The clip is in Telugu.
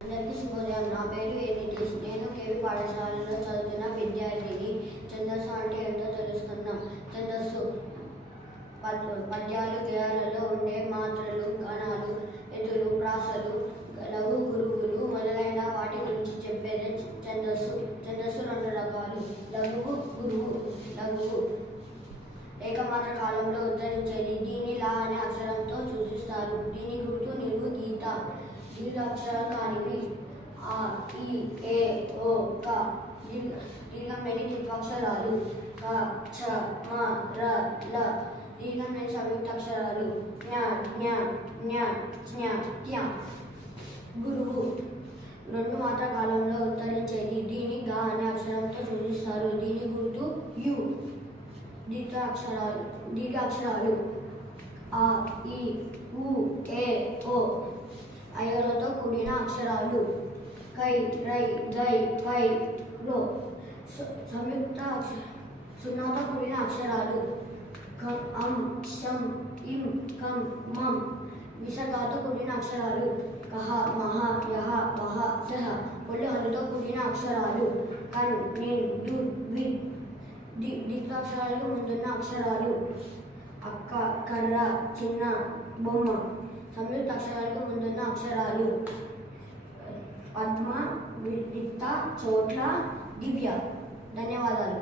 అందరికీ శుభోదయం. నా పేరు ఏ నితీష్. నేను కేవి పాఠశాలలో చదువుతున్న విద్యార్థిని. ఛందస్సు అంటే ఏంటో తెలుసుకుందాం. ఛందస్సు పద్యాలు, గేయాలలో ఉండే మాత్రలు, గణాలు, ఎత్తులు, ప్రాసలు, లఘు, గురువులు మొదలైన వాటి గురించి చెప్పేదే ఛందస్సు. ఛందస్సు రెండు రకాలు: లఘువు, గురువు. లఘువు ఏకమాత్ర కాలంలో ఉచ్చరించేది. దీని లా అనే అక్షరంతో సూచిస్తారు. దీని గుర్తు నిలువు గీత. దీర్ఘ అక్షరాలు కానివి ఆ, ఈ, ఏ, ఓ, క. దీర్ఘం లేని దీర్ఘాక్షరాలు క, ఛ, మ, ర, ల. దీర్ఘం లేని సంయుక్త అక్షరాలు జ్ఞ, జ్ఞ, జ్ఞ, జ్ఞ, జ్ఞ. గురువు రెండు మాత్ర కాలంలో ఉచ్చరించేది. దీని గ అనే అక్షరంతో సూచిస్తారు. దీని గుర్తు యు. దీర్ఘ అక్షరాలు ఆ, ఈ, ఉ, ఏ, ఓ. అయలతో కూడిన అక్షరాలు కై, రై, గై, పై, రో. సంయుక్త సున్నాతో కూడిన అక్షరాలు కం, అం, శం, ఇం, కం, మం. విసర్గతో కూడిన అక్షరాలు కహ, మహ, యహ, వహ, సహ. ఒళ్ళు హల్లుతో కూడిన అక్షరాలు కన్, నిన్, డు, వి. దీర్ఘాక్షరాలకు ముందున్న అక్షరాలు అక్క, కర్ర, చిన్న, బొమ్మ. సంయుక్త అక్షరాలకు ముందున్న అక్షరాలు పద్మ, విత్త, చోట్ల, దివ్య. ధన్యవాదాలు.